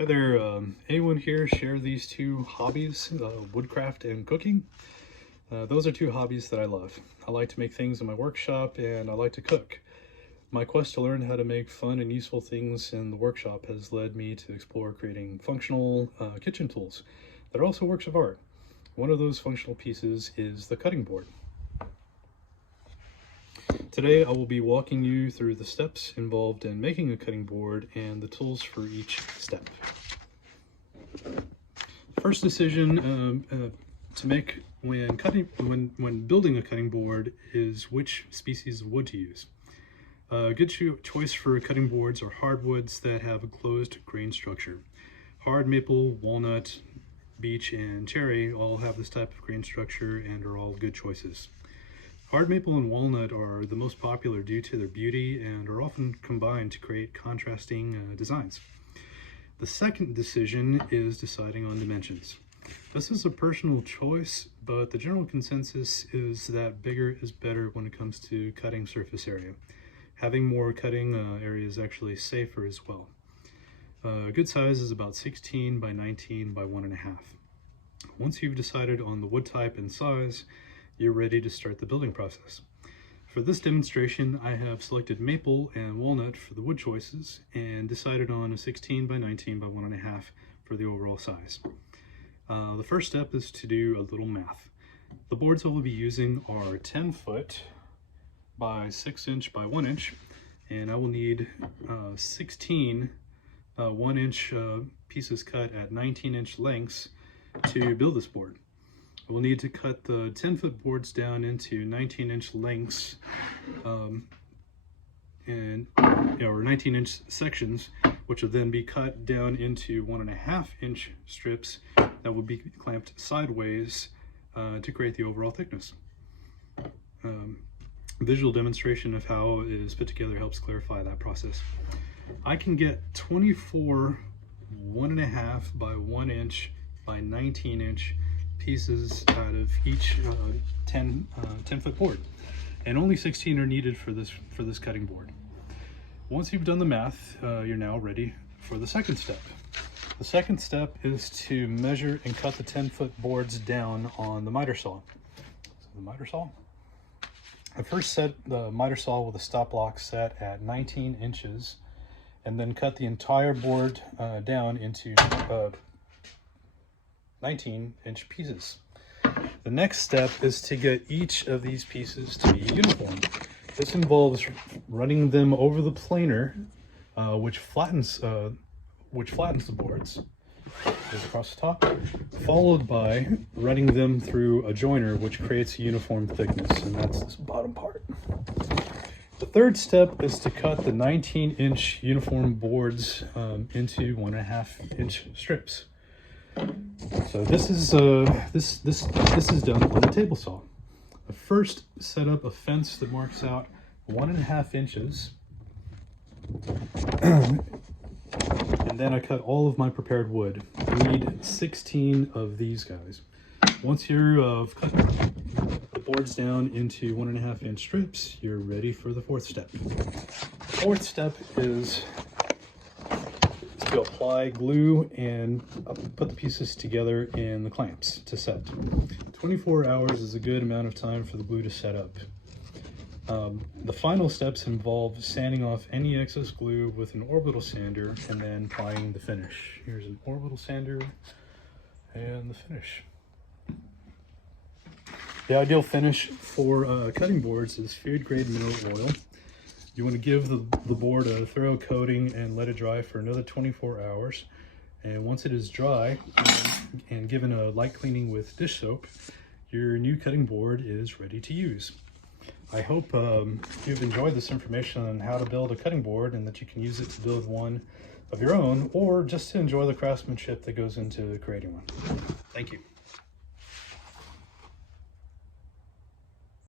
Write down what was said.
Hi there, anyone here share these two hobbies, woodcraft and cooking? Those are two hobbies that I love. I like to make things in my workshop and I like to cook. My quest to learn how to make fun and useful things in the workshop has led me to explore creating functional kitchen tools that are also works of art. One of those functional pieces is the cutting board. Today I will be walking you through the steps involved in making a cutting board and the tools for each step. First decision to make when building a cutting board is which species of wood to use. A good choice for cutting boards are hardwoods that have a closed grain structure. Hard maple, walnut, beech, and cherry all have this type of grain structure and are all good choices. Hard maple and walnut are the most popular due to their beauty and are often combined to create contrasting designs. The second decision is deciding on dimensions. This is a personal choice, but the general consensus is that bigger is better when it comes to cutting surface area. Having more cutting area is actually safer as well. A good size is about 16 by 19 by 1.5. Once you've decided on the wood type and size, you're ready to start the building process. For this demonstration, I have selected maple and walnut for the wood choices and decided on a 16 by 19 by 1.5 for the overall size. The first step is to do a little math. The boards I will be using are 10 foot by 6 inch by 1 inch, and I will need 16 1 inch pieces cut at 19-inch lengths to build this board. We'll need to cut the 10-foot boards down into 19-inch lengths or 19-inch sections, which will then be cut down into 1.5-inch strips that will be clamped sideways to create the overall thickness. Visual demonstration of how it is put together helps clarify that process. I can get 24 1.5 by 1 inch by 19-inch pieces out of each 10-foot board, and only 16 are needed for this cutting board. Once you've done the math, you're now ready for the second step. The second step is to measure and cut the 10-foot boards down on the miter saw. So the miter saw. I first set the miter saw with a stop block set at 19 inches, and then cut the entire board down into 19-inch pieces. The next step is to get each of these pieces to be uniform. This involves running them over the planer, which flattens the boards, goes across the top, followed by running them through a joiner, which creates a uniform thickness, and that's this bottom part. The third step is to cut the 19-inch uniform boards into 1.5-inch strips. So this is done on the table saw. I first set up a fence that marks out 1.5 inches, and then I cut all of my prepared wood. I need 16 of these guys. Once you're cut the boards down into 1.5-inch strips, you're ready for the fourth step. The fourth step is to apply glue and put the pieces together in the clamps to set. 24 hours is a good amount of time for the glue to set up. The final steps involve sanding off any excess glue with an orbital sander and then applying the finish. Here's an orbital sander and the finish. The ideal finish for cutting boards is food grade mineral oil. You want to give the board a thorough coating and let it dry for another 24 hours. And once it is dry and given a light cleaning with dish soap, your new cutting board is ready to use. I hope you've enjoyed this information on how to build a cutting board and that you can use it to build one of your own, or just to enjoy the craftsmanship that goes into creating one. Thank you.